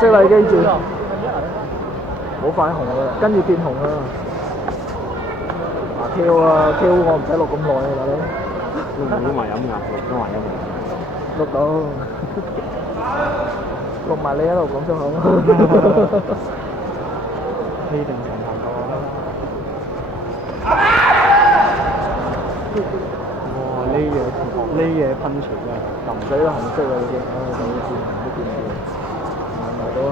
色啦，已經轉。好快紅㗎啦，跟住變紅啦。Q 啊 Q， 我唔使錄咁耐啊，大佬。錄埋飲㗎，錄埋飲。錄到。錄埋你喺度講粗口。呢定成頭夠啦。哇！呢嘢噴泉啊，淋水都紅色啦已經，唉，就好似唔都見唔到。埋到啊！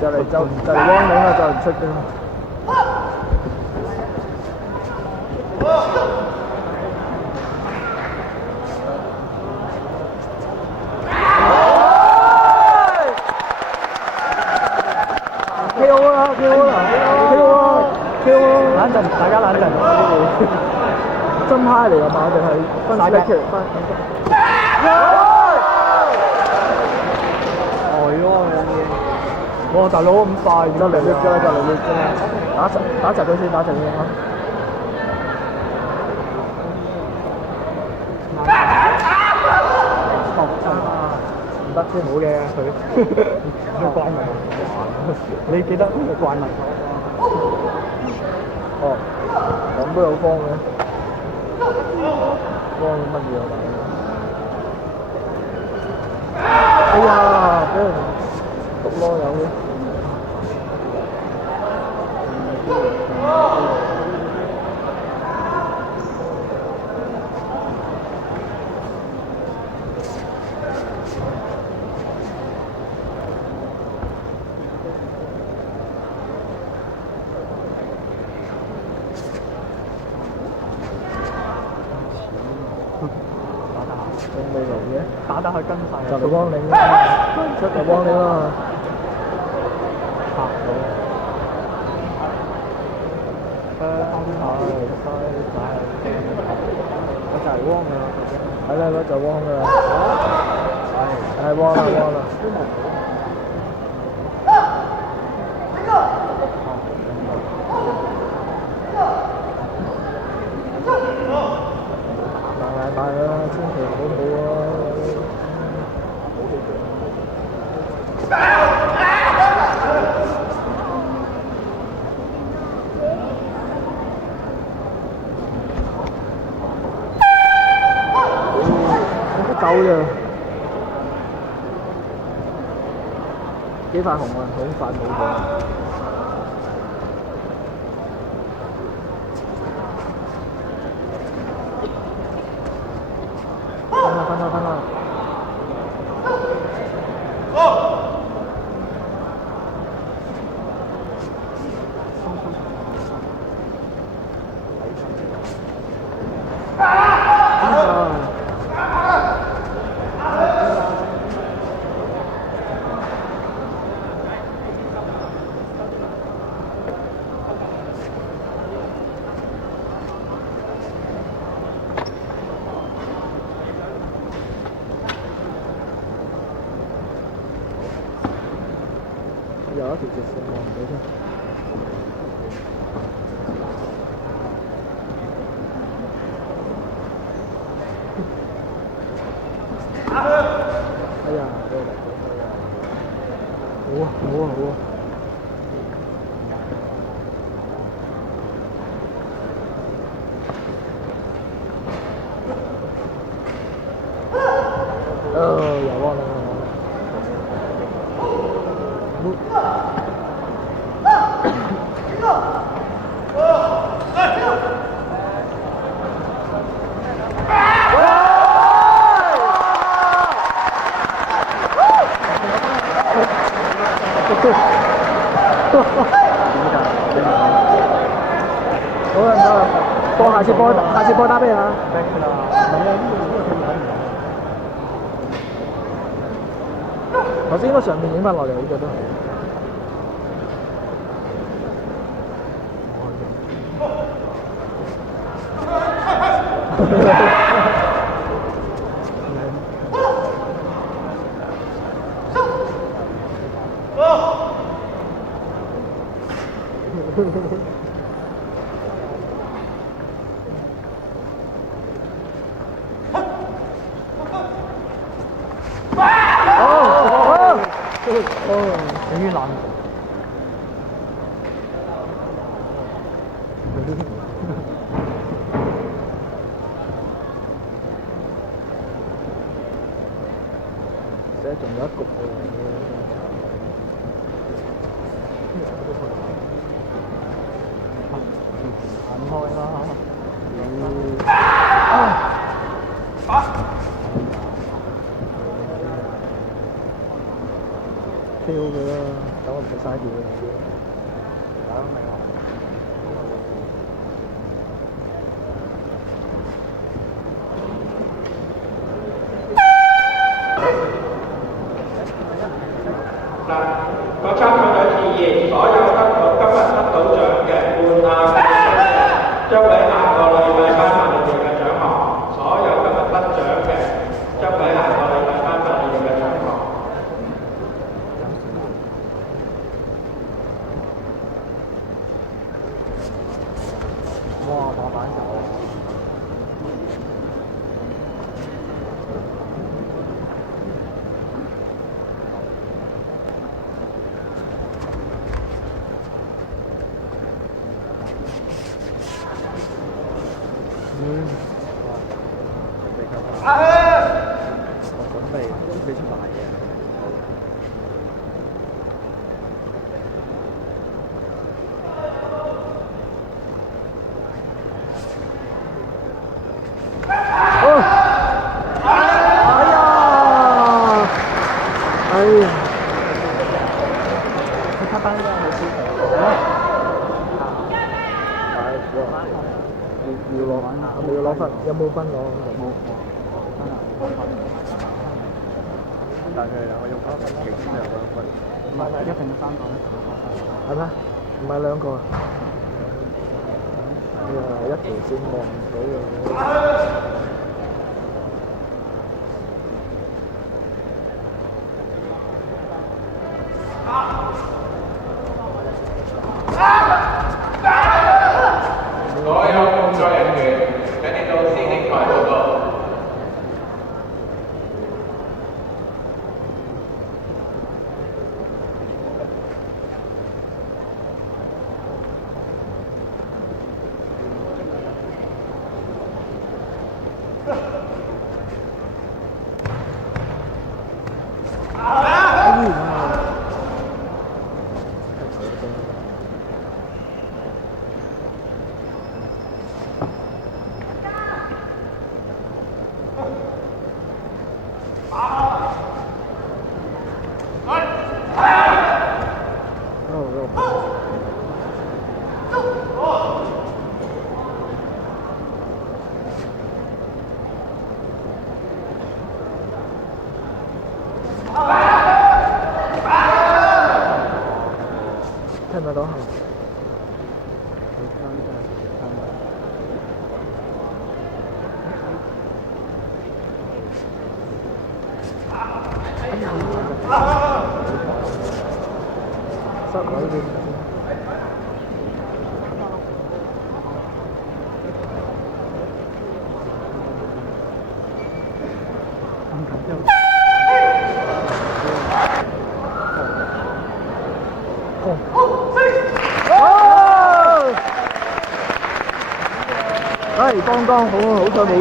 就嚟汪領啦，就唔出嘅。Q 啦，Q 冷陣，大家冷陣。真派嚟啊嘛，定係分大劇分？哇！大佬咁快，就嚟裂㗎啦，就嚟裂㗎啦！打窒佢先，打窒佢嚇。唔得先，冇嘅佢怪物。你記得佢怪物？哦，咁都有方嘅，方乜嘢啊？哎呀，俾人篤咯有嘅。仲未嚟嘅，打得佢跟晒。就嚟汪領啦，出就汪領啦。嚇到！我就係汪㗎啦，係啦，嗰就汪㗎啦。係汪啦，汪啦。大啦，千祈唔好冇啊！走啫，幾塊紅啊，好快冇咗。分啦！有一條直線望唔到添。哎呀，俾我嚟咗啊！好啊，好啊，好啊！有啊，好啦，下次波打俾啊！頭先應該上面影翻落嚟，呢個都係。永遠難。而且仲有一局行開啦！跳佢啦，等我唔使嘥電啦。打咪啊！個參賽者自然所有今日得到獎嘅冠亞軍嘅，將會下個禮拜頒發你哋嘅獎項。所有今日得獎嘅，將會下個禮拜頒發你哋嘅獎項。哇！馬板手。我準備出賣嘅。要攞分，有冇分攞？冇。但係兩個要分，其中有兩分。唔係，一定要3個咧。係咩？唔係兩個啊？一條線望唔到嘅。所有工作人員，請你到司令台報告。聽唔聽到？室內呢邊。剛剛好，好彩冇。